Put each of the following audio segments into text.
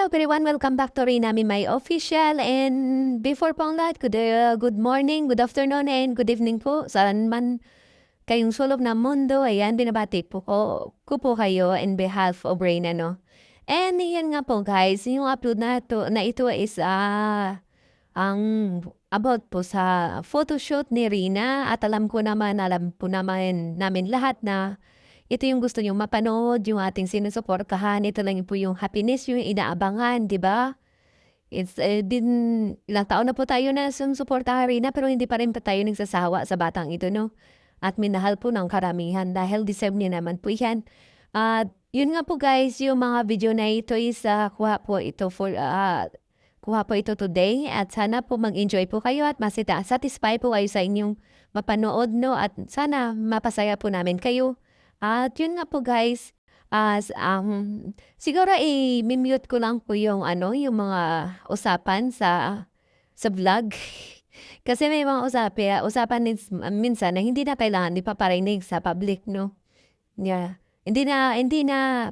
Hello everyone, welcome back to Rina My Official. And before po ang lahat, good morning, good afternoon, and good evening po. Saan man kayong sulok ng mundo, ayan, binabati po ko po kayo in behalf of Rina, no? And yan nga po guys, yung upload na ito is ang about po sa photoshoot ni Rina. At alam po naman namin lahat na ito yung gusto nyo mapanood, yung ating sinusuportahan. Ito lang po yung happiness, yung inaabangan, di ba? It's ilang taon na po tayo na sumusuportahan Rina, pero hindi pa rin pa tayo nagsasawa sa batang ito, no? At minahal po ng karamihan dahil deserve niya naman po yan. At yun nga po guys, yung mga video na ito is kuha po ito today. At sana po mag-enjoy po kayo at satisfy po kayo sa inyong mapanood, no? At sana mapasaya po namin kayo. At yun nga po guys, siguro i-mute ko lang po yung mga usapan sa vlog. Kasi may mga usapan minsan na hindi na kailangan ipaparinig sa public, no? Yeah. Hindi na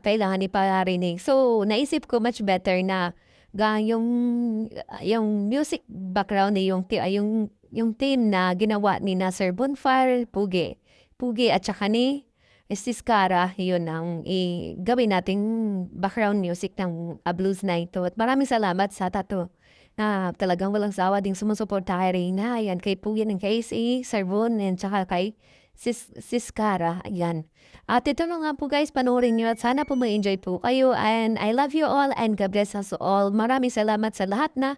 kailangan iparinig. So, naisip ko much better na yung music background ni yung team na ginawa ni Sir Bonfire, Pugi at saka ni Kara, yun ang gawin nating background music ng blues na ito. At maraming salamat sa tato na talagang walang sawa ding sumusuporta kay Rina. Ayan, kay Pugi ng KSA, Sir Bon, and saka kay Kara. Ayan. At ito na nga po guys, panoorin nyo at sana po ma-enjoy po kayo. And I love you all and God bless us all. Maraming salamat sa lahat na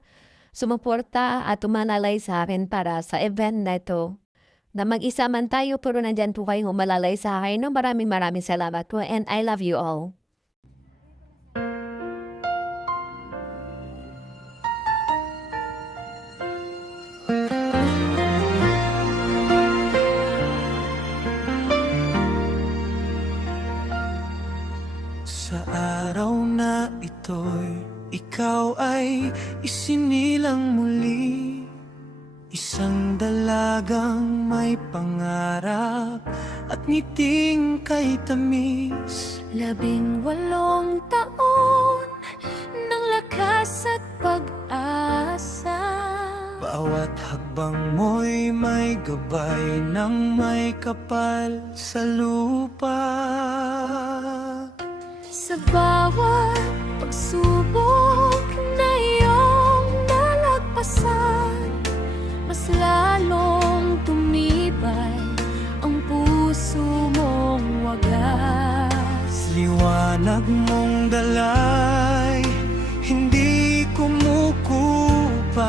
sumuporta at umanalay sa akin para sa event na ito. Na mag-isa man tayo, pero nandyan po kayong umalalay sa akin. No? Maraming salamat po and I love you all. Sa araw na ito'y ikaw ay isinilang muli. Isang dalagang may pangarap at ngiting kay tamis. 18 taon ng lakas at pag-asa. Bawat hakbang mo'y may gabay ng may kapal sa lupa. Sa bawat pagsubok na iyong nalagpasan, mas lalong tumibay ang puso mong wagas. Liwanag mong dalay, hindi kumukupas.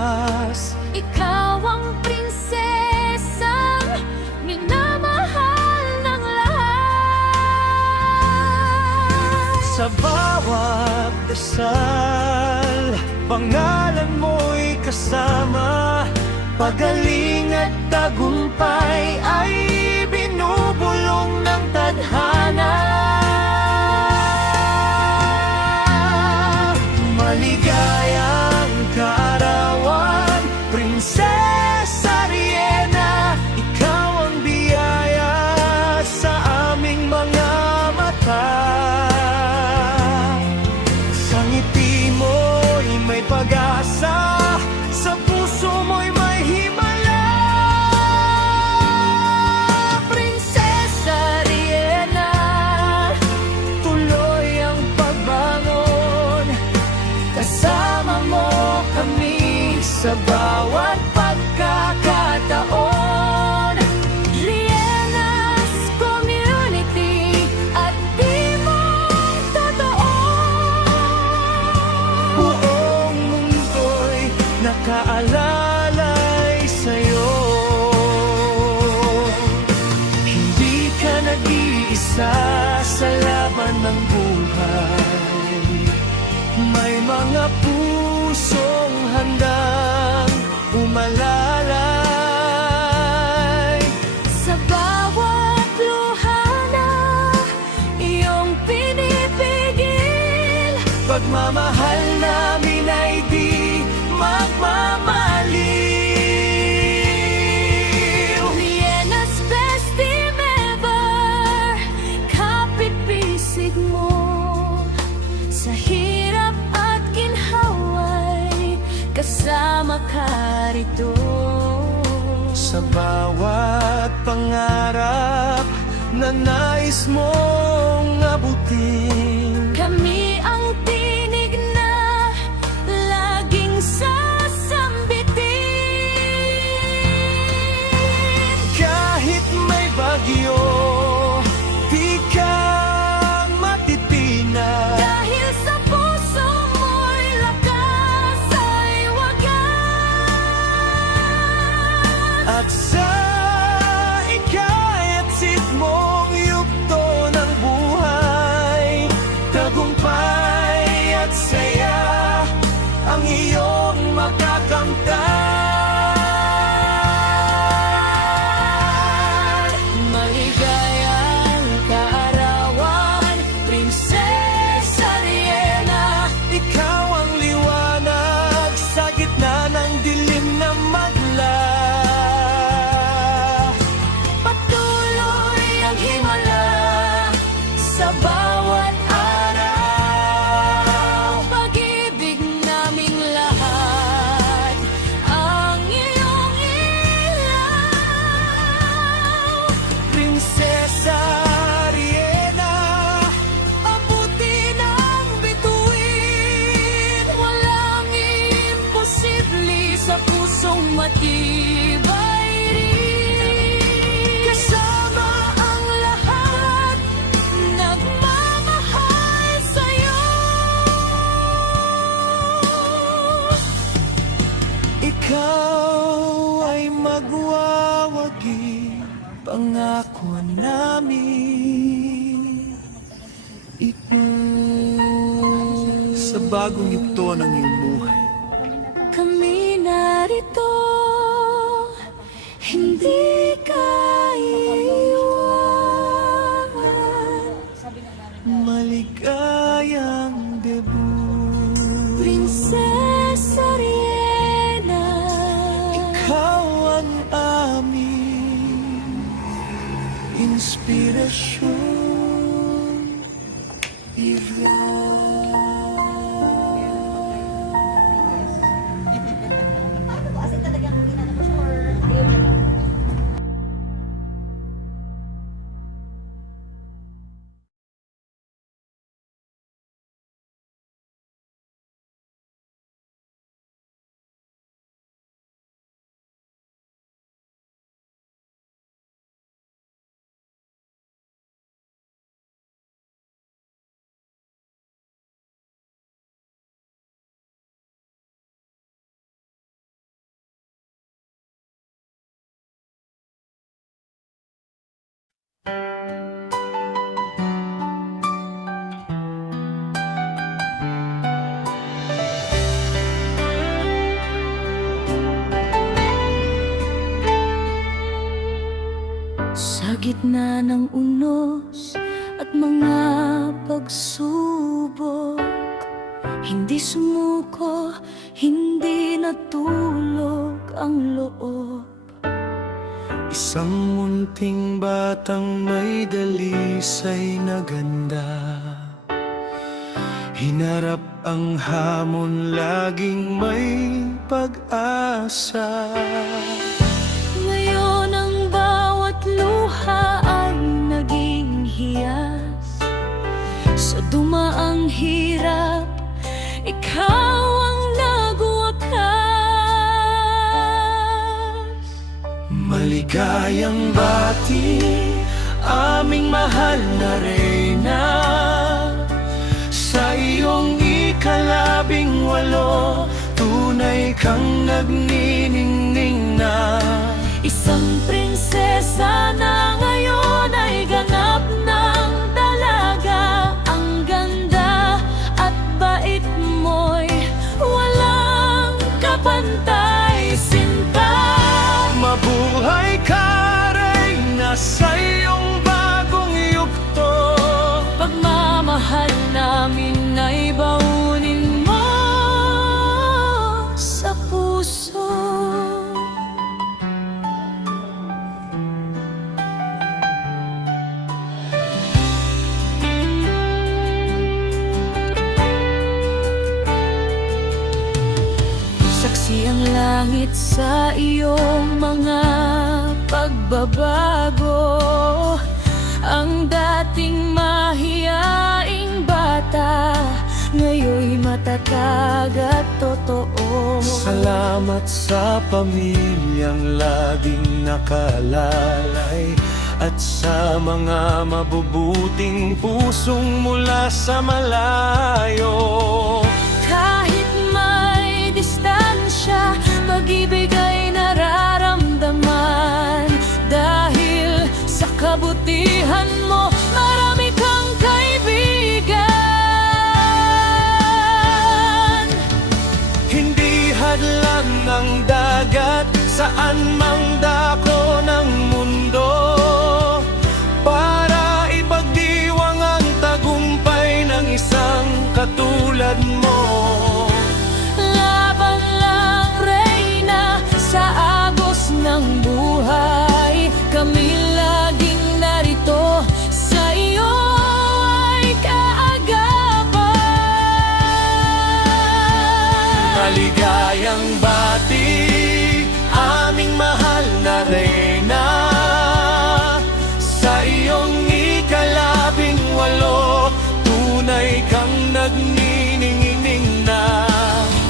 Ikaw ang prinsesang minamahal ng lahat. Sa bawat dasal, pangalan mo'y kasama. Pagaling at tagumpay ay binubulong ng tadhana. Maligayang kaarawan, Prinsesa Riena. Ikaw ang biyaya sa aming mga mata. Sa ngiti mo'y may pag-asa, sa puso mo'y may himala. Prinsesa Riena, Tuloy ang pagbangon, kasama mo kami sa bawat pagkakataon. Riena's community at timong totoo. Buong mundo'y nakaalalay sa'yo. Hindi ka nag-iisa sa laban ng buhay. May mga pusong handang umalalay. Sa bawat luha na iyong pinipigil, Pagmamahal namin ay di magmamaliw. Riena's best team ever, kapit-bisig mo sa hirap at ginhawa. na nais mong abutin. Kami ang tinig na laging sasambitin. Kahit may bagyo, di ka matitinag. Dahil sa puso mo'y lakas ay wagas. At sa ikayatsid mong yugto ng buhay, tagumpay at saya ang iyong makakamtan. Maligayang kaarawan, Prinsesa Riena. Ikaw ang liwanag sa gitna ng dilim na magla. Patuloy ang himala sa bawat araw. Pag-ibig naming lahat ang iyong ilaw. Prinsesa Riena, Abutin ang bituin. Walang imposible sa pusong matibay rin. Kasama ang lahat, nagmamahal sa'yo. ikaw ay magwawagi, pangako namin. Sa bagong yugto ng iyong buhay, Kami narito, hindi ka iiwan. maligayang debut. Prinsesa Riena, Ikaw ang aming inspirasyon. Kasi talagang ginano ko siya or ayaw niya lang. sa gitna ng unos at mga pagsubok, hindi sumuko, hindi natulog ang loob. Isang munting batang may dalisay na ganda, hinarap ang hamon, laging may pag-asa. Ngayon ang bawat luha ay naging hiyas. Sa dumaang hirap, ikaw ang nagwakas. Maligayang bati, aming mahal na Reyna, sa iyong ika-18, tunay kang nagniningning na. Isang prinsesa na ngayon ay ganap ng dalaga. Ang ganda at bait mo'y walang kapantay, sinta. Mabuhay ka, Reyna, sa iyong bagong yugto. Pagmamahal namin ay baunin mo sa puso. Saksi ang langit sa iyong mga pagbabago. Salamat sa pamilyang laging nakalalay, at sa mga mabubuting pusong mula sa malayo. Kahit may distansya, pag-ibig ay nararamdaman. Dahil sa kabutihan mo, marami kang kaibigan. Hindi hadlang ng dagat, saan mang dako ng mundo, para ipagdiwang ang tagumpay ng isang katulad mo. Laban lang, Reyna, sa agos ng buhay. Kami laging narito, sa iyo ay kaagapan. Maligayang bati, aming mahal na Reyna, sa iyong ika-18, tunay kang nagniningning na.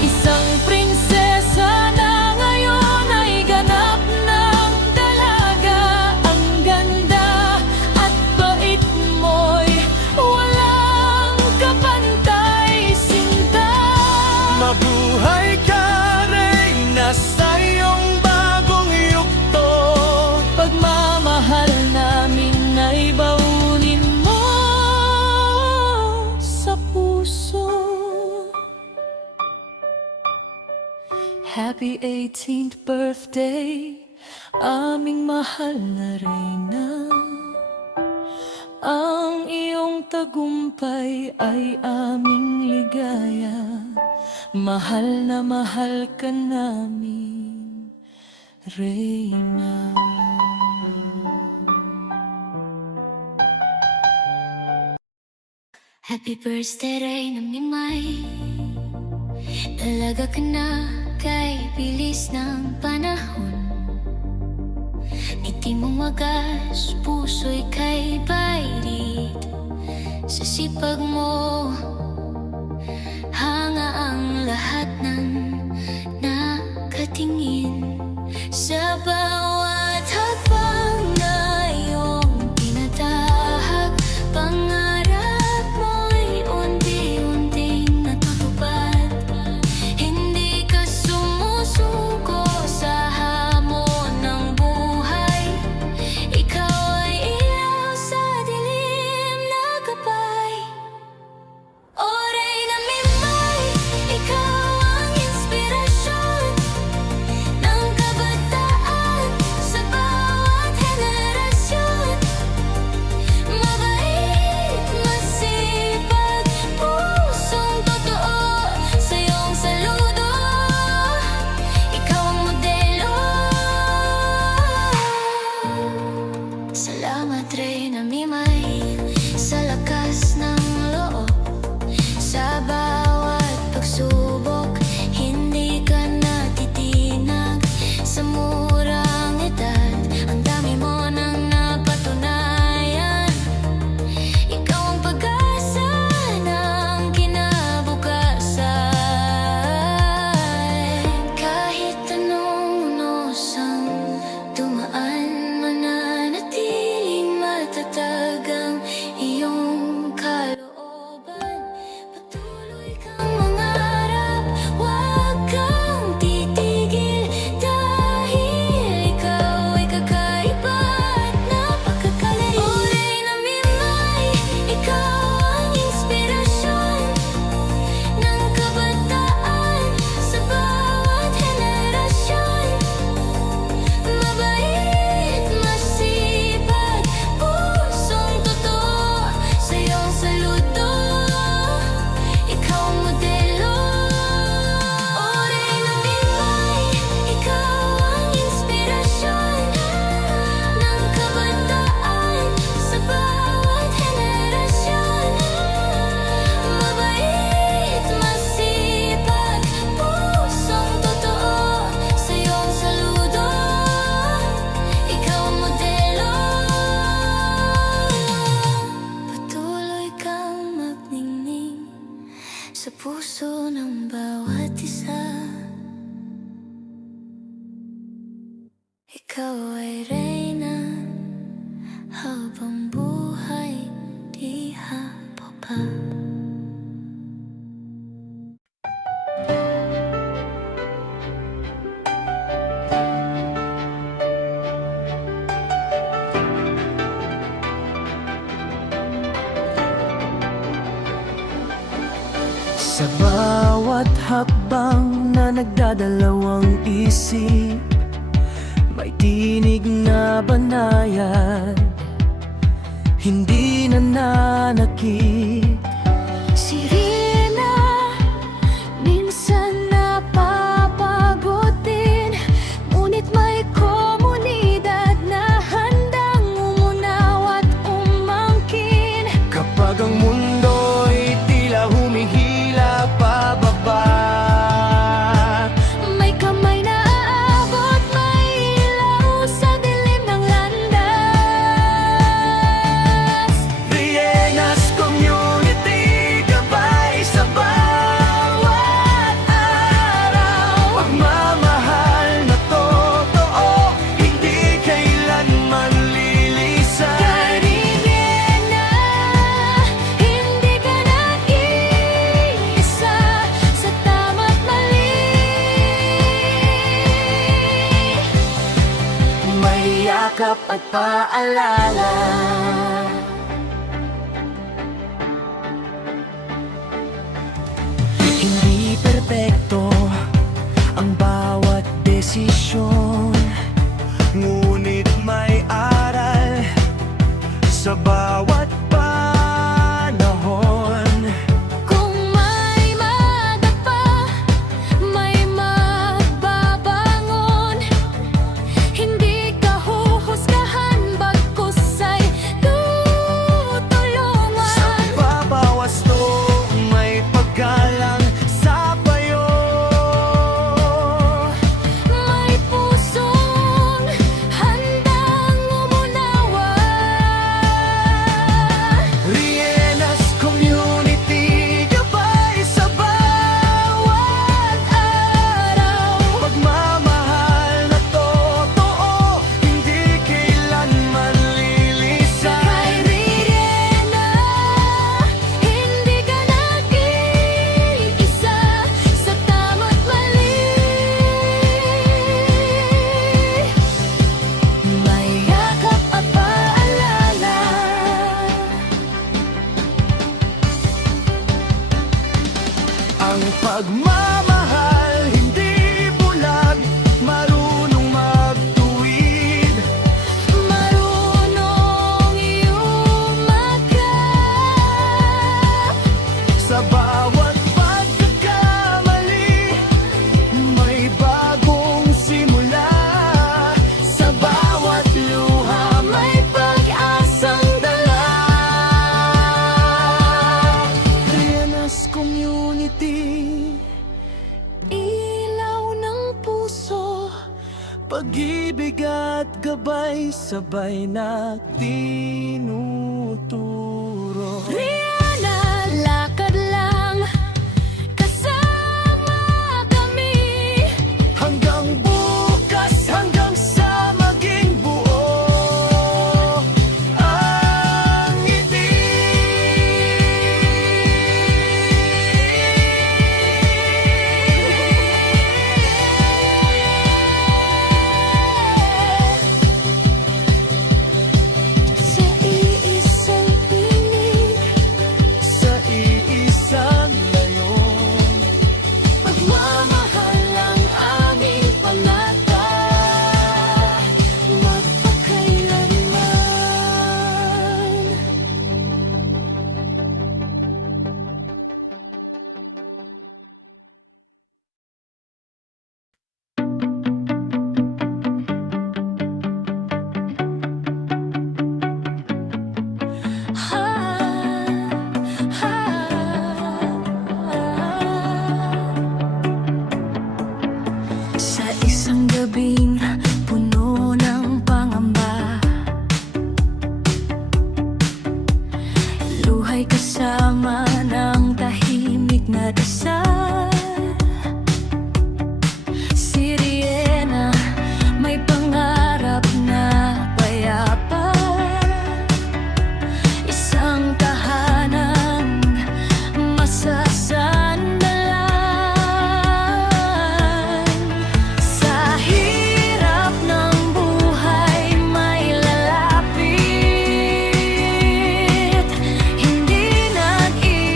Isang prinsesa na ngayon ay ganap ng dalaga. Ang ganda at bait mo'y walang kapantay, sinta. Mabuhay ka, Reyna, sa iyong bagong yugto. Pagmamahal namin ay baunin mo sa puso. Happy 18th birthday, aming mahal na Reyna. Ang iyong tagumpay ay aming ligaya. Mahal na mahal ka namin, Reyna. Happy birthday, Reyna Mimay. Dalaga ka na kay bilis ng panahon. Ngiti mong wagas, puso'y kay bayrit. Sa sipag mo, hanga ang lahat ng nakatingin. Sa bawat hakbang na iyong tinatahak, pangarap mo'y unti-unting natutupad. Hindi ka sumusuko sa hamon ng buhay. Ikaw ay ilaw sa dilim na gabay. O Reyna Mimay, ikaw ang inspirasyon ng kabataan sa bawat henerasyon. Mabait, masipag, pusong totoo, sa iyong saludo. Ikaw ang modelo. Salamat, Reyna Mimay, sa lakas ng loob. Sa bawat pagsubok, hindi ka natitinag. Sa murang edad, ang dami mo nang napatunayan. Ikaw ang pag-asa ng kinabukasan. Kahit anong unosang dumaan, mananatiling matatag ang iyong kalooban. Patuloy kang mangarap, huwag kang titigil, dahil ikaw ay kakaiba at napakagaling. O Reyna Mimay, ikaw ang inspirasyon ng kabataan sa bawat henerasyon. Mabait, masipag, pusong totoo, sa iyong saludo. Ikaw ang modelo. O Reyna Mimay, ikaw ang inspirasyon ng kabataan sa bawat henerasyon. Mabait, masipag, pusong totoo, sa iyong saludo. Ikaw ang modelo. Patuloy kang magningning sa puso ng bawat isa. Sa bawat hakbang na nagdadalawang isip, may tinig na banayad, hindi nananakit. Sirena, minsan napapagutin, ngunit may komunidad na handang umunaw at umangkin. Kapag ang mundo'y tila humihila pababa, May kamay na aabot, may ilaw sa dilim ng landas. Rienas Community, gabay sa bawat araw. Pagmamahal na totoo, hindi kailanman lilisan. Karirena, hindi ka nag-iisa sa tama't mali. May yakap at paalala. Hindi perpekto ang bawat desisyon, ngunit may aral sa bawat panahon. Kung may madapa, may magbabangon. Hindi ka huhusgahan, bagkus ay tutulungan. Sa pabawasto may paggalang sa payo. May pusong handang umunawa. Rienas Community, gabay sa bawat araw. Pagmamahal na totoo, hindi kailanman lilisan. Karirena, hindi ka nag-iisa sa tama't mali. May yakap at paalala. Ang pagmamahal hindi bulag, marunong magtuwid. Marunong yumakap. Sa bawat pagkakamali, may bagong simula. Sa bawat luha, may pag-asang dala. Rienas Community, Ilaw ng puso. pag-ibig at gabay, sabay na tinuturo. Rihanna, lakad lang, kasama kami. Hanggang bukas, hanggang sa maging buo ang ngiti. Sa iisang pinig, Sa iisang layon, pagmamahal ang aming panata, magpakailanman. Sa isang gabing puno ng pangamba, luhay kasama ng tahimik na dasal. Si Riena, may pangarap na payapa, isang tahanang masasandalan. Sa hirap ng buhay may lalapit, hindi nag-iisa.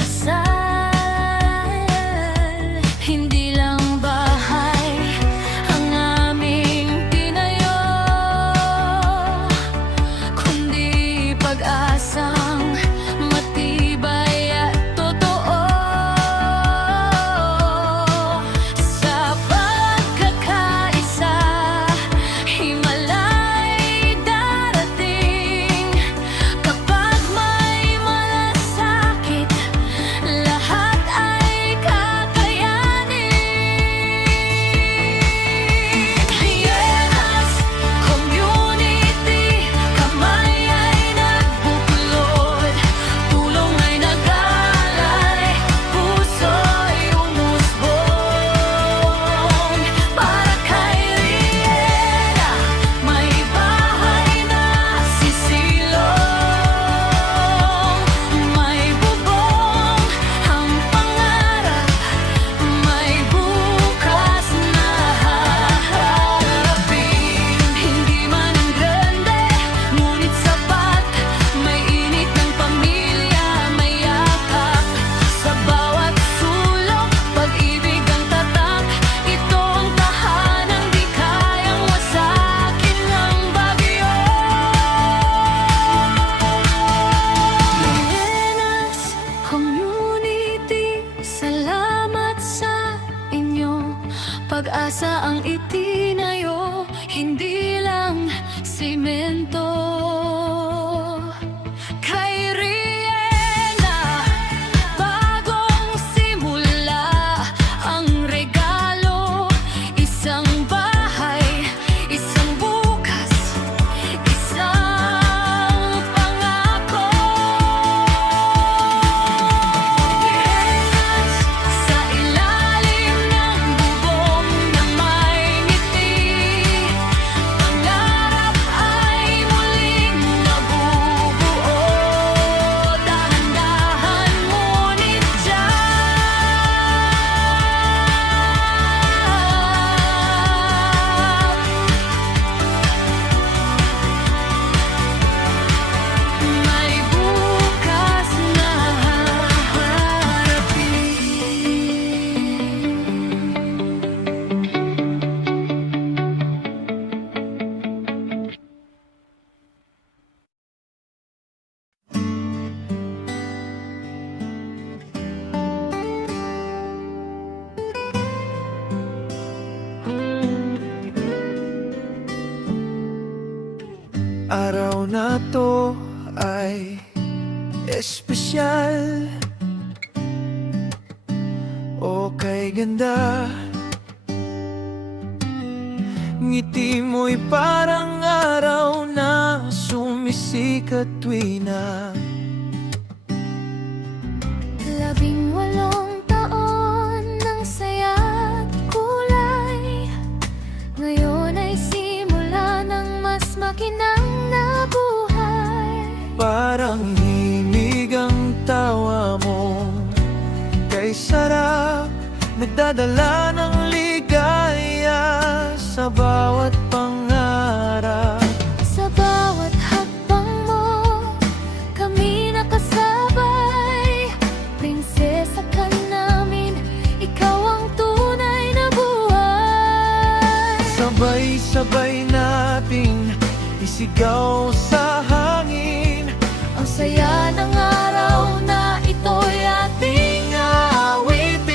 kasal. Hindi lang bahay ang aming tinayo, kundi pag-asang matibay at totoo. Sa pagkakaisa, himalay darating. Kapag may malasakit, lahat ay kakayanin. Hyenas Community, kamay ay nagbuklod, tulong ay nag-alay, puso'y umusbong. Para kay Riera, may bahay na sisilong, may bubong ang pangarap, may bukas na haharapin. Hindi man ang grande, ngunit sapat, may init ng pamilya, may yakap. Sa bawat sulok, pag-ibig ang tatak. Ito ang tahanang di kayang wasakin ng bagyo. Hyenas Community, salamat sa inyo. Pag-asa ang itinayo, hindi lang simento. Kay Riena, bagong simula ang regalo. Isang bahay, isang bukas, isang pangako. Hyenas, sa ilalim ng bubong na may ngiti, pangarap ay muling nabubuo. Dahan-dahan ngunit may bukas na haharapin. Araw na to ay espesyal. O kay ganda, ngiti mo'y parang araw na sumisikat tuwi na 18 taon ng saya't kulay, ngayon ay simula ng mas makinang na buhay. parang himig ang tawa mo. Kay sarap, nagdadala ng ligaya sa bawat pangarap. Sa bawat hakbang mo, kami nakasabay. Prinsesa ka namin, ikaw ang tunay na buhay. Sabay-sabay nating isigaw sa hangin Ang saya ng araw na ito'y ating awitin.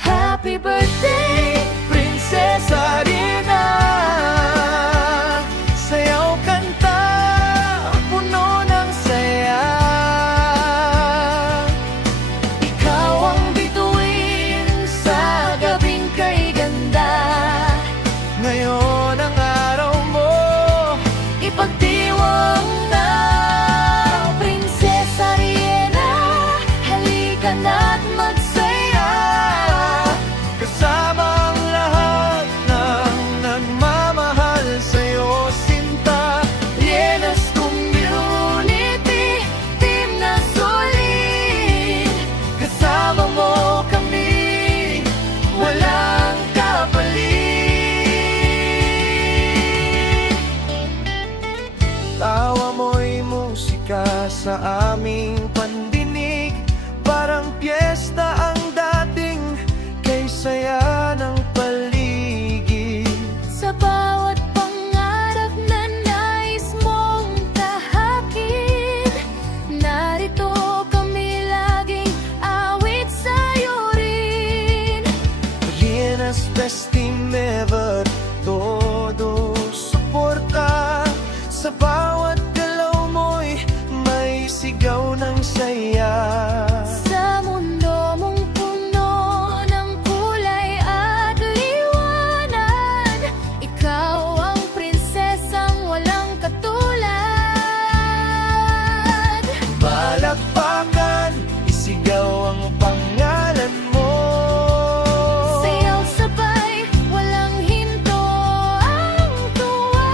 Happy birthday, Prinsesa Riena, sayaw kanta, puno ng saya. ikaw ang bituin sa gabing kay ganda. Ngayon aming pandinig. Parang piyesta ang dating kay saya ng paligid. Sa bawat pangarap na nais mong tahakin, narito kami laging awit sa'yo rin. Rienas Festimever, todo suporta. Sa bawat galaw mo'y may sigaw ng saya. Sa mundo mong puno ng kulay at liwanag, ikaw ang prinsesang walang katulad. Palakpakan, isigaw ang pangalan mo. Sayaw sabay, walang hinto ang tuwa.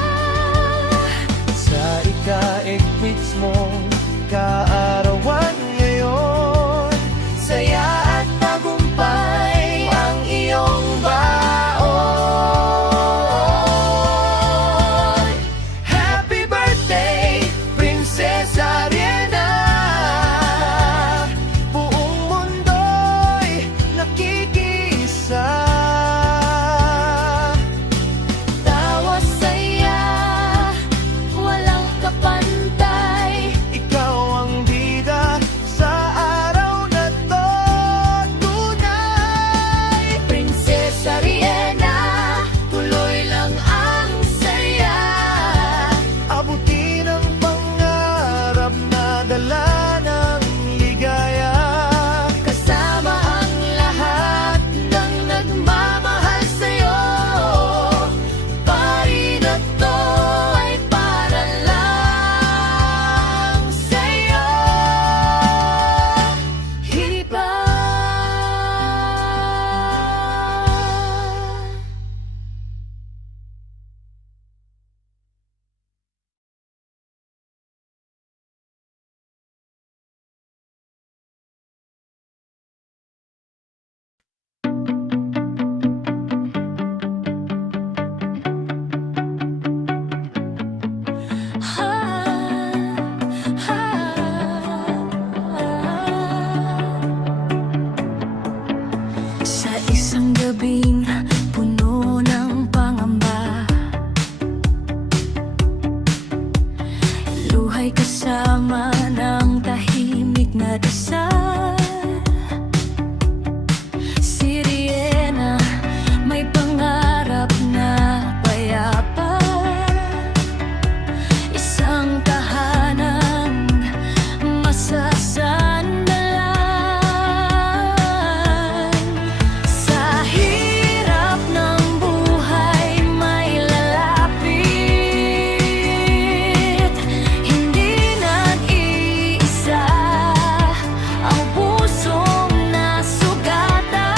Sa ika-ekwits mong kaarawan ngayon, saya at tagumpay ang iyong baon. Happy birthday, Prinsesa Riena. Buong mundo'y nakikisa. Tawa saya, walang kapantay. Ikaw ang bida sa araw na to, tunay. Prinsesa Riena, tuloy lang ang saya. Abutin ang pangarap na dala ng ligaya. Kasama ang lahat ng nagmamahal sa'yo. Pari na to ay para lang sa'yo. Hipa. Sa isang gabing puno ng pangamba, luhay kasama ng tahimik na dasal. Si Riena may pangarap na payapa, isang tahanang masasandalan. Sa hirap ng buhay may lalapit, hindi nag-iisa ang pusong nasugatan.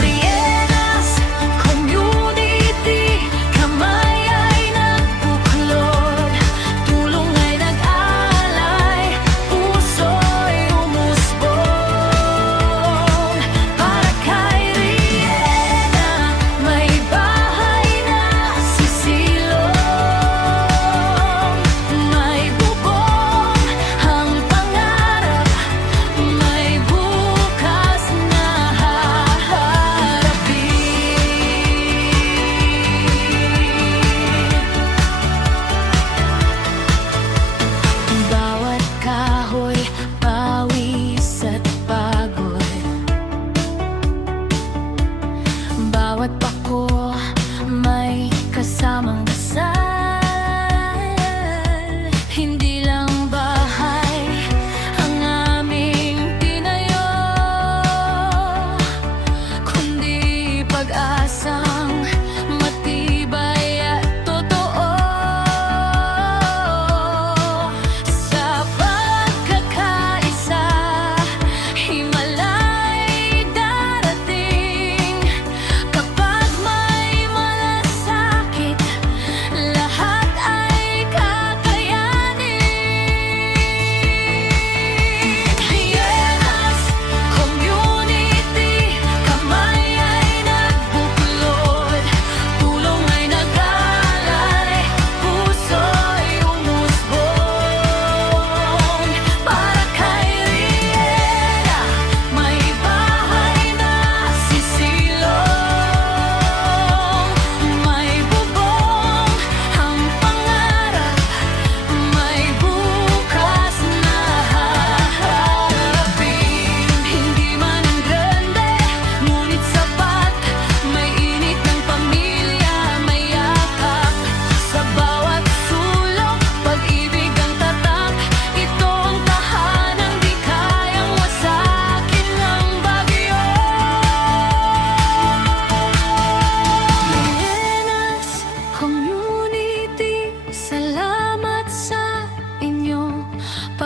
Rienas Community, kamay ay nagbuklod, tulong ay nag-aabot.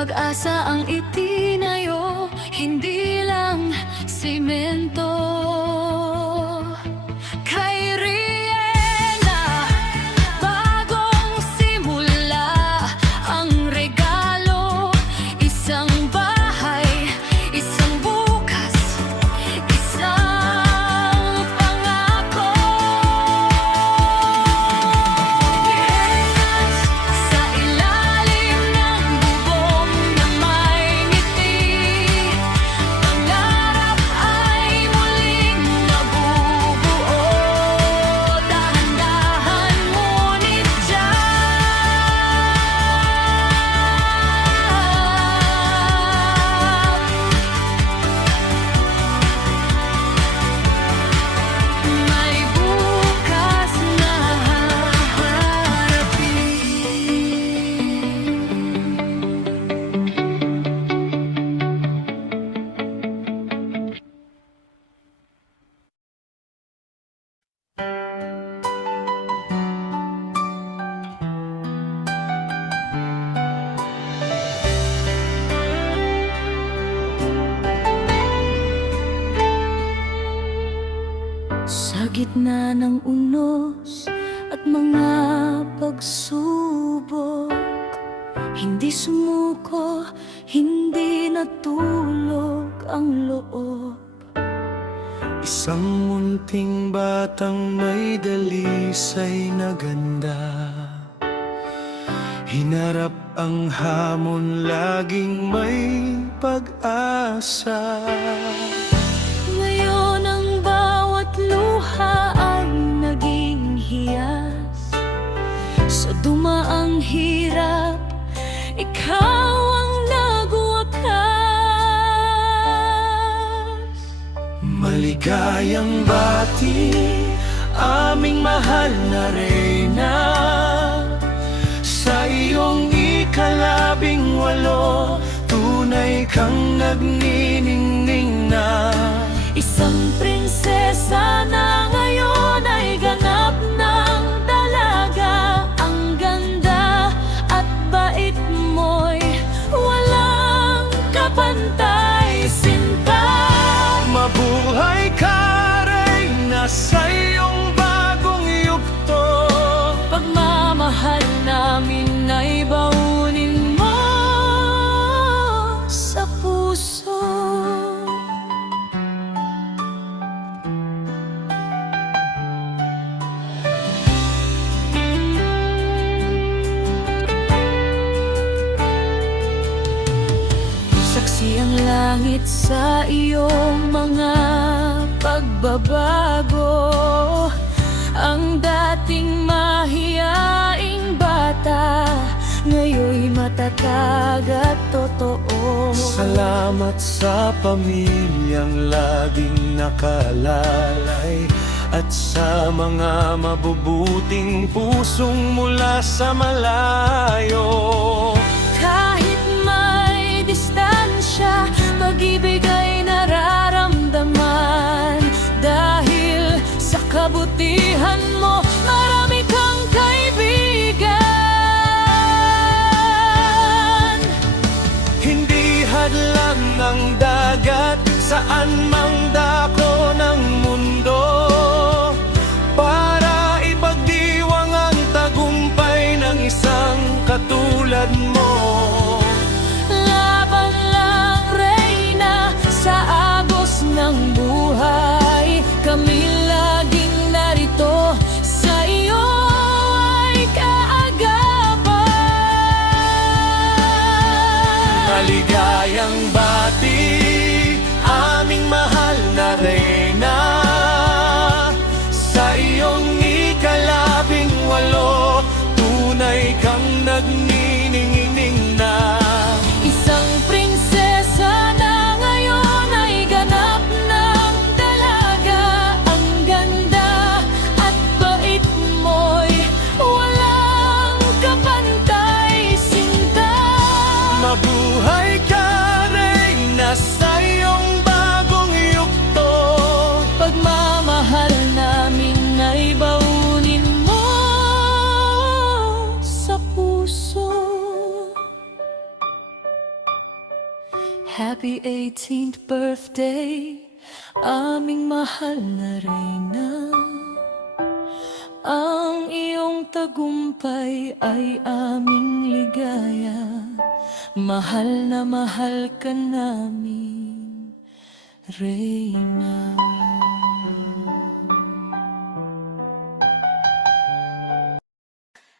pag-asa ang itinayo, hindi lang simento. Kay Riena, bagong simula, ang regalo, isang bahay, isang bukas, isang pangako. Lihenas sa ilalim ng bubong na may ngiti, pangarap ay muling nabubuo. Dahan-dahan ngunit may bukas na haharapin. Sa gitna ng unos at mga pagsubok, hindi sumuko, hindi natulog ang loob. Isang munting batang may dalisay na ganda, hinarap ang hamon, laging may pag-asa. Ngayon ang bawat luha ay naging hiyas. Sa dumaang hirap, ikaw ang nagwakas. Maligayang bati, aming mahal na Reyna, sa iyong ika-18, tunay kang nagniningning na. Isang prinsesa na ngayon ay ganap ng dalaga. Ang ganda at bait mo'y walang kapantay, sinta. Mabuhay ka, Reyna, sa iyong bagong yugto. Pagmamahal namin ay baunin mo sa puso. Saksi ang langit sa iyong mga pagbabago. Ang dating mahiyaing bata, ngayoy matatag at totoo. Salamat sa pamilyang laging nakalalay, at sa mga mabubuting pusong mula sa malayo. Kahit may distansya, pag-ibig ay nararamdaman. Dahil sa kabutihan mo, marami kang kaibigan. Hindi hadlang ng dagat, saan mang dako ng mundo, para ipagdiwang ang tagumpay ng isang katulad mo. Laban lang, Reyna, sa agos ng buhay. Kami laging narito, sa iyo ay kaagapan. Maligayang bati, aming mahal na Reyna, sa iyong ika-18, tunay kang nagniningning na. Isang prinsesa na ngayon ay ganap ng dalaga. Ang ganda at bait mo'y walang kapantay, sinta. Mabuhay ka, Reyna, sa Happy 18th birthday, aming mahal na Reyna. Ang iyong tagumpay ay aming ligaya. Mahal na mahal ka namin, Reyna.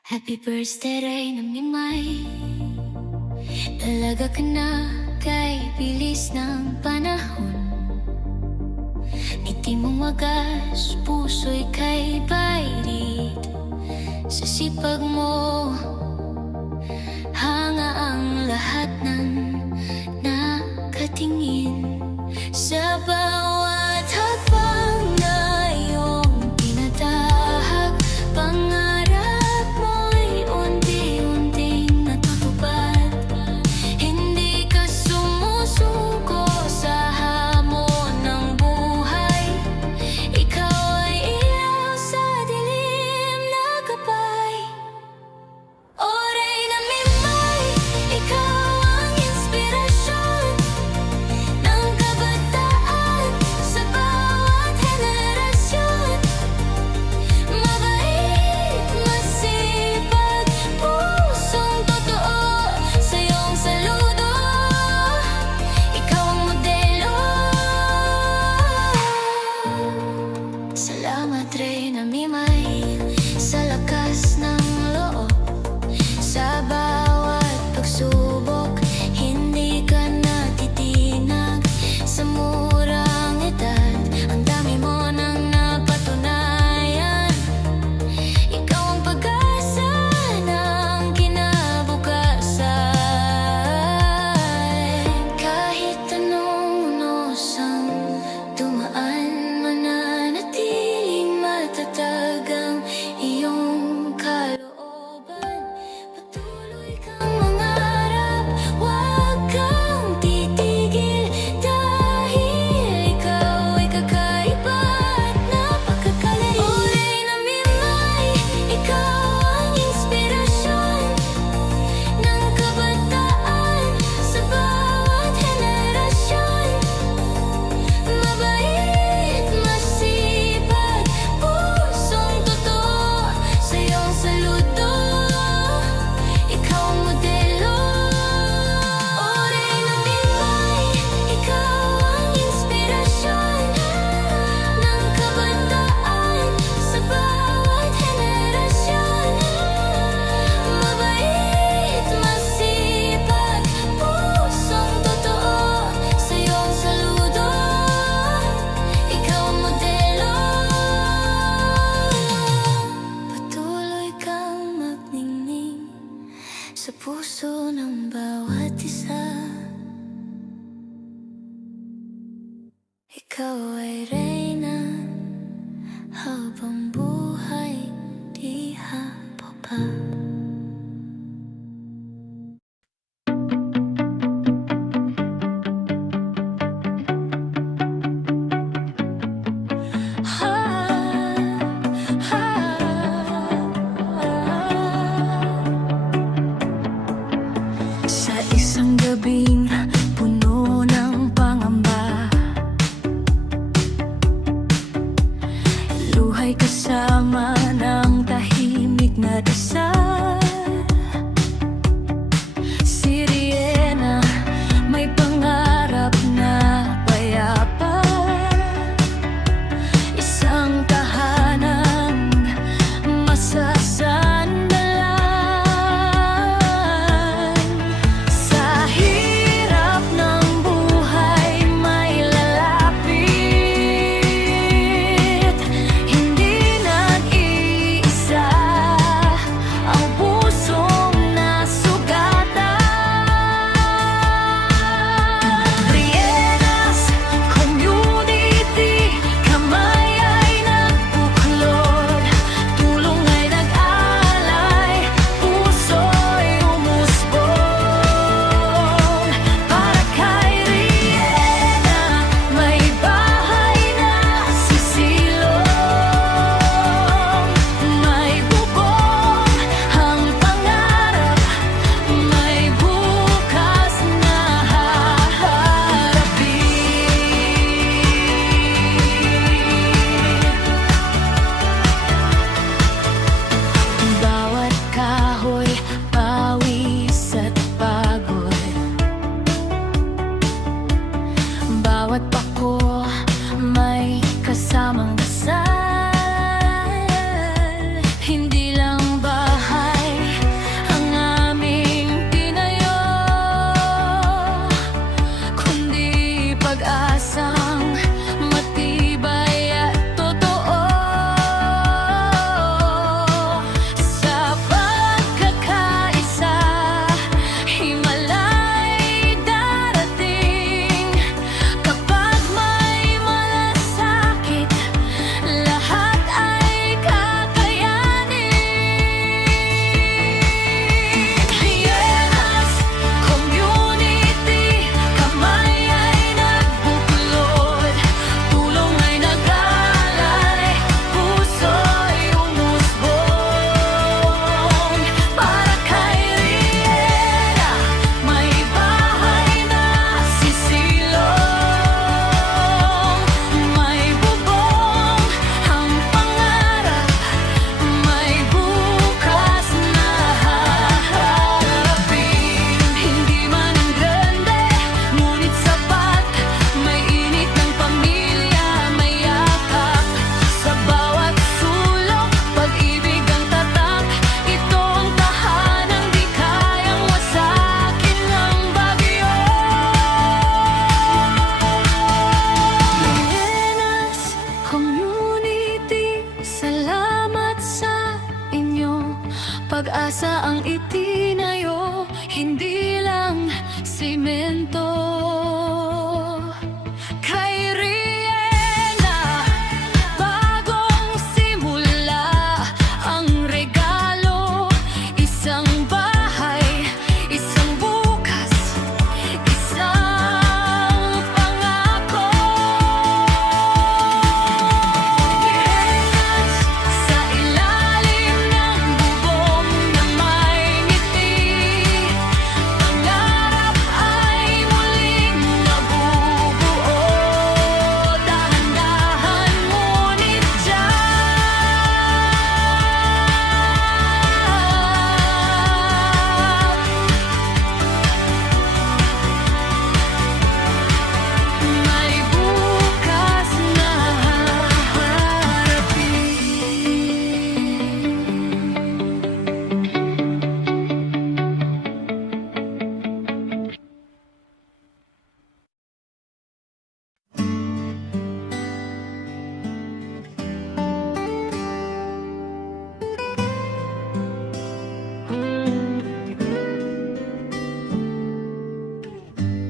Happy birthday, Reyna Mimay. Talaga ka na kay bilis ng panahon. Ngiti mong wagas, puso'y kay bayrit. Sa sipag mo, hanga ang lahat ng nakatingin. Sa bawat hakbang na iyong tinatahak, pangarap mo'y unti-unting natutupad. Hindi ka sumusuko sa hamon ng buhay. Ikaw ay ilaw sa dilim na gabay. O Reyna Mimay, ikaw ang inspirasyon ng kabataan sa bawat henerasyon. Mabait, masipag, pusong totoo, sa iyong saludo. Ikaw ang modelo. Salamat, Reyna Mimay, sa lakas ng loob. Sa bawat pagsubok, hindi ka natitinag. Sa murang edad, ang dami mo nang napatunayan. Ikaw ang pag-asa ng kinabukasan. Kahit anong unos ang dumaan, mananatiling matatag ang iyong kalooban. Patuloy kang mangarap, huwag kang titigil, dahil ikaw ay kakaiba at napakagaling. O Reyna Mimay, ikaw ang inspirasyon ng kabataan sa bawat henerasyon. Mabait, masipag, pusong totoo, sa iyong saludo. Ikaw ang modelo. O Reyna Mimay, ikaw ang inspirasyon ng kabataan sa bawat henerasyon. Mabait, masipag, pusong totoo, sa iyong saludo. Ikaw ang modelo. Patuloy kang magningning sa puso ng bawat isa. Ikaw ay Reyna habang buhay di hababa. Sa isang gabing puno ng pangamba, luhay kasama ng tahimik na dasal. Si Riena may pangarap na payapa, isang tahanang masasandalan. Sa hirap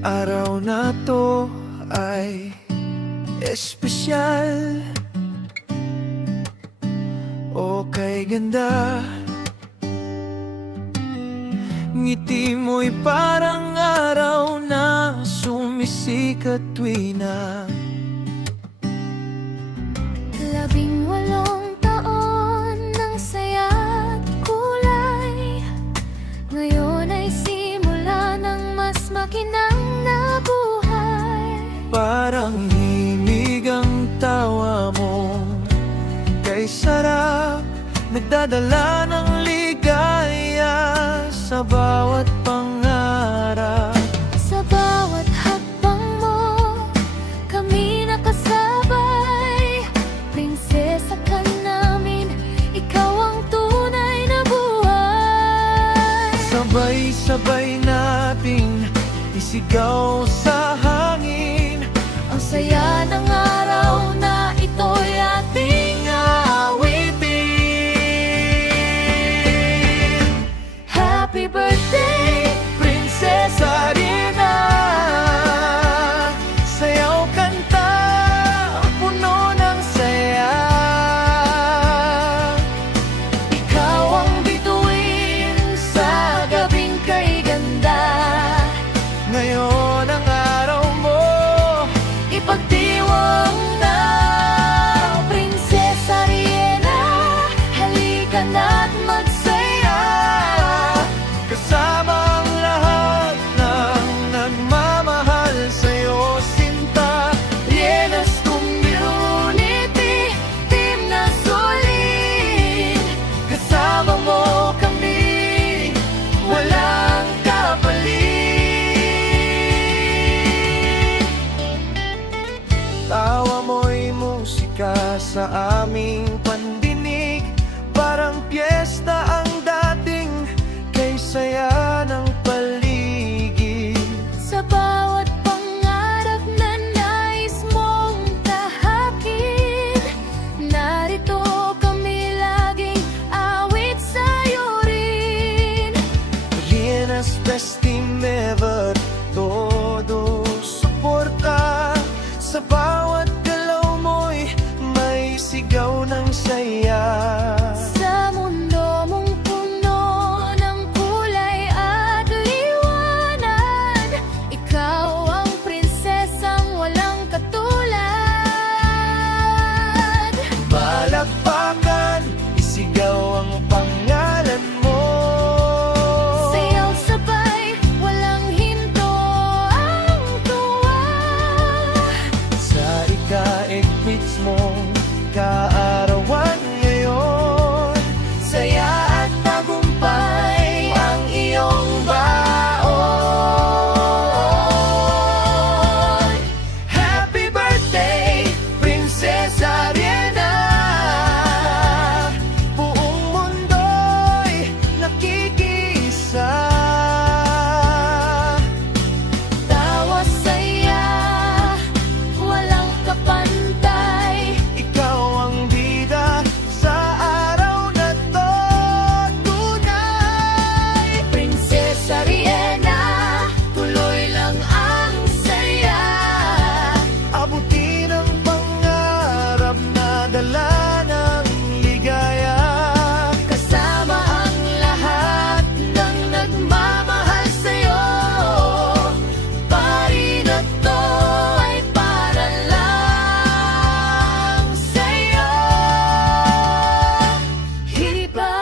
araw na to ay espesyal. O kay ganda, ngiti mo'y parang araw na sumisikat tuwi na 18 taon ng saya at kulay, ngayon ay simula ng mas makinang na buhay. parang himig ang tawa mo. Kay sarap, nagdadala ng ligaya sa bawat pangarap. Sa bawat hakbang mo, kami nakasabay. Prinsesa ka namin, ikaw ang tunay na buhay. Sabay-sabay nating isigaw sa hangin. Ang saya ng araw na ito'y ating awitin. Happy birthday, Prinsesa Rina, sayaw kanta, puno ng saya. ikaw ang bituin sa gabing kay ganda. Ngayon ang araw mo, Ipagdiwang na, Prinsesa Riena, halika na't magsaya. kasama ang lahat ng nagmamahal sa'yo, sinta. Riena's community, team na solid. Kasama mo kami, walang kapalit. Tawa mo'y musika sa aming pandinig. Parang piyesta ang dating kay saya ng paligid. Sa bawat pangarap na nais mong tahakin, narito kami laging awit sa'yo rin. Riena's best team ever, todo suporta. Sa bawat galaw mo'y may sigaw ng saya. Sa mundo mong puno ng kulay at liwanag, ikaw ang prinsesang walang katulad. Palakpakan, isigaw ang pangalan mo. Sayaw sabay, walang hinto ang tuwa. Sa ika-ekwits mong kaarawan ngayon, saya at tagumpay ang iyong baon. Happy birthday, Prinsesa Riena, buong mundo'y nakikisa. Tawa saya, walang kapantay. Ikaw ang bida sa araw na to, tunay. Prinsesa Riena, tuloy lang ang saya. Abutin ang pangarap na dala ng ligaya. Kasama ang lahat ng nagmamahal sa'yo. Pari na to ay para lang sa'yo. Hipa.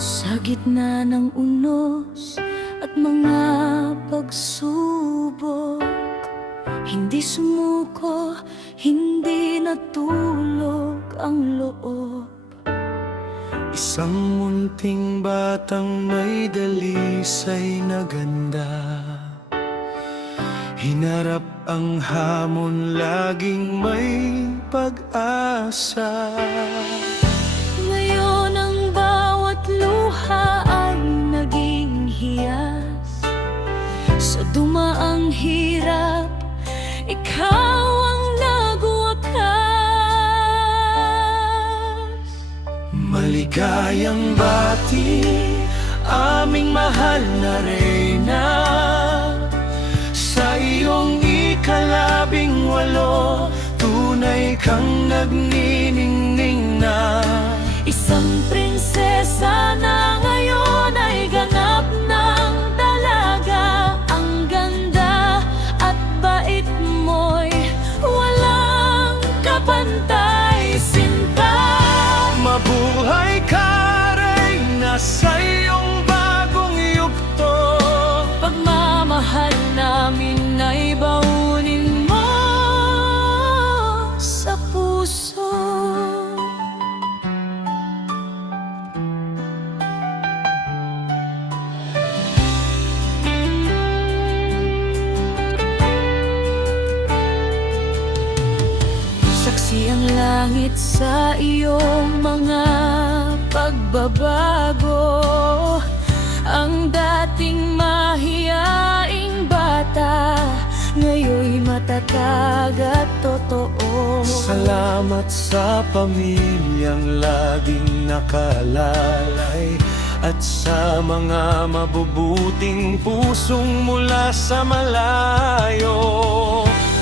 Sa gitna ng unos at mga pagsubok, hindi sumuko, hindi natulog ang loob. Isang munting batang may dalisay na ganda, Hinarap ang hamon, laging may pag-asa. Ngayon ang bawat luha ay naging hiyas. Sa dumaang hirap, ikaw ang nagwakas. Maligayang bati, aming mahal na Reyna. Sa iyong ika-18, tunay kang nagniningning na. Isang prinsesa na ngayon ay ganap ng dalaga. Ang ganda at bait mo'y walang kapantay, sinta. Mabuhay ka, Reyna, sa iyong bagong yugto. Pagmamahal namin ay baunin mo sa puso. Saksi ang langit sa iyong mga pagbabago. Ang dating mahiyaing bata, ngayon'y matatag at totoo. Salamat sa pamilyang laging nakalalay, at sa mga mabubuting pusong mula sa malayo.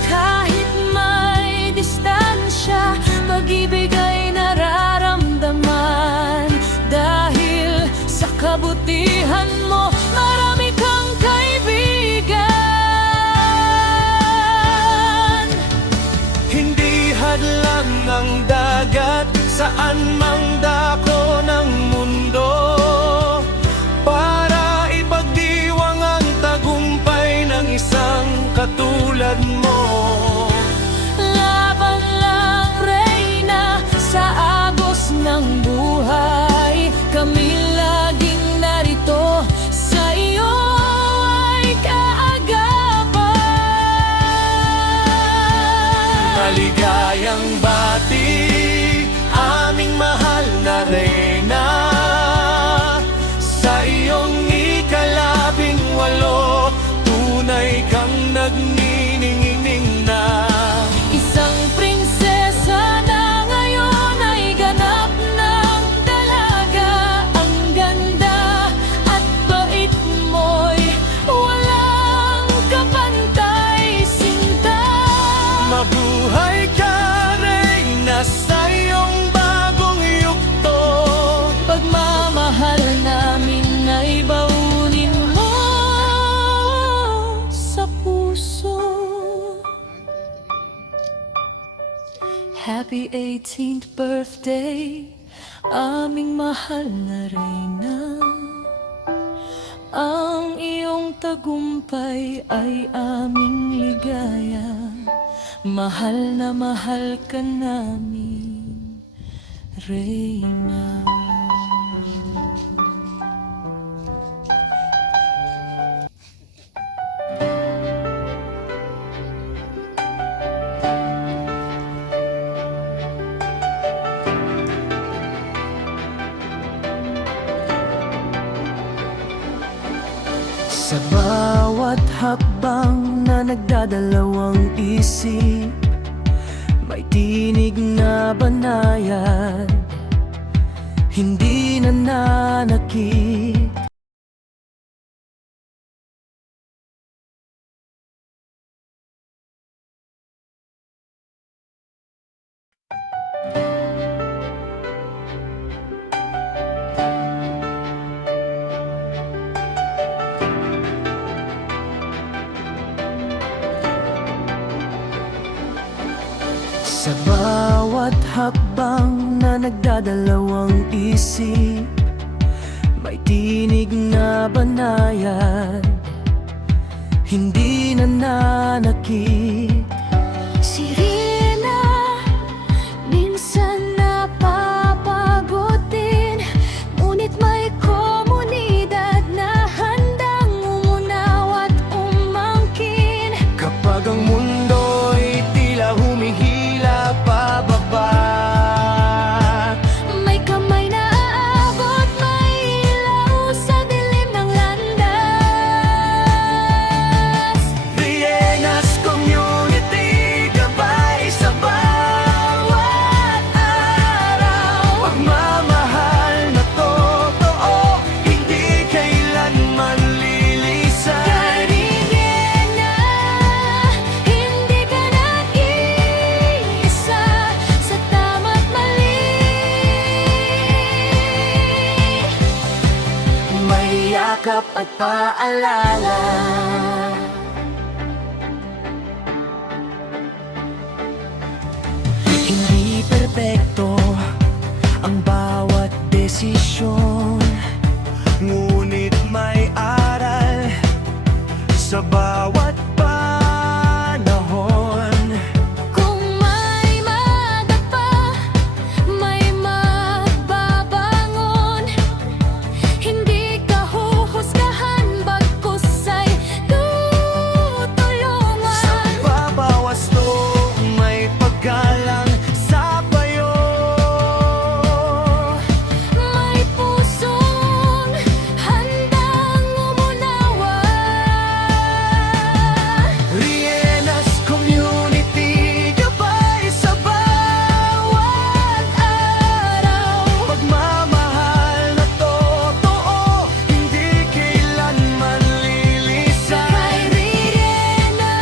Kahit may distansya, pag-ibig ay nararamdaman. Dahil sa kabutihan mo, marami kang kaibigan. Hindi hadlang ang dagat, saan mang dako ng mundo, para ipagdiwang ang tagumpay ng isang katulad mo. Laban lang, Reyna, sa agos ng buhay. Kami laging narito, sa iyo ay kaagapan. Maligayang bati, aming mahal na Reyna. Sa iyong ika-18, tunay kang nagniningning na. Isang prinsesa na ngayon ay ganap ng dalaga. Ang ganda at bait mo'y walang kapantay, sinta. Mabuhay ka, Reyna, sa iyong bagong yugto. Pagmamahal namin ay baunin mo sa puso. Happy 18th birthday, aming mahal na Reyna. Ang iyong tagumpay ay aming ligaya. Mahal na mahal ka namin, Reyna. Sa bawat hakbang na nagdadalawang isip, may tinig na banayad, hindi nananakit. Sa bawat hakbang na nagdadalawang isip, may tinig na banayad, hindi nananakit. Sirena, minsan napapagod din, ngunit may komunidad na handang umunaw at umangkin. paalala. Hindi perpekto ang bawat desisyon, ngunit may aral sa bawat panahon. Kung may madapa, may magbabangon. Hindi ka huhusgahan, bagkus ay tutulungan. Sa babawas to may paggalang sa payo. May pusong handang umunawa. Rienas Community, gabay sa bawat Araw, pagmamahal na totoo, hindi kailanman lilisan. kay Riena,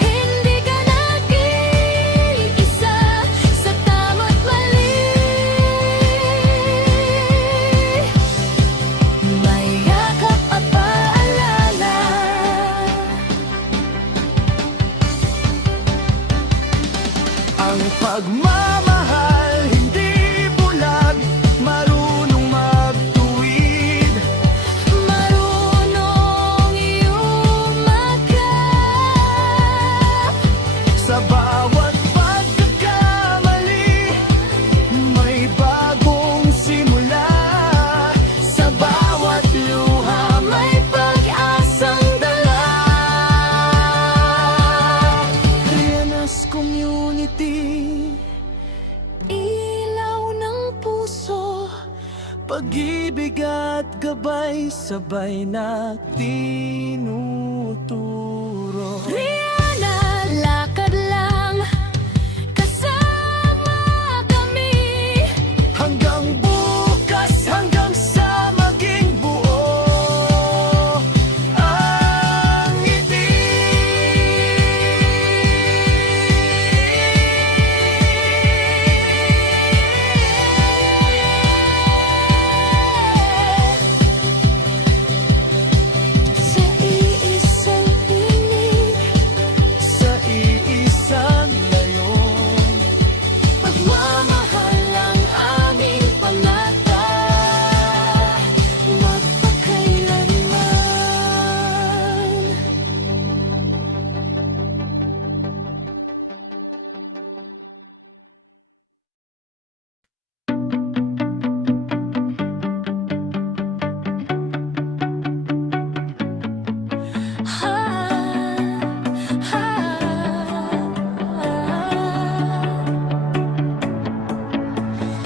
hindi ka nag-iisa sa tama't mali. May yakap at paalala. Ang pagmamahal hindi bulag, marunong magtuwid. Marunong yumakap. Sa bawat pagkakamali, may bagong simula. Sa bawat luha, may pag-asang dala. Rienas Community, Ilaw ng puso, pag-ibig at gabay, sabay na tinuturo. Rihanna, lakad lang, kasama kami. Hanggang bukas, hanggang sa maging buo ang ngiti. Sa iisang tinig, Sa iisang layon, pagmamahal ang aming panata, magpakailanman.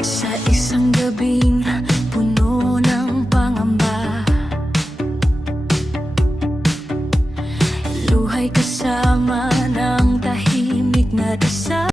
Sa isang gabing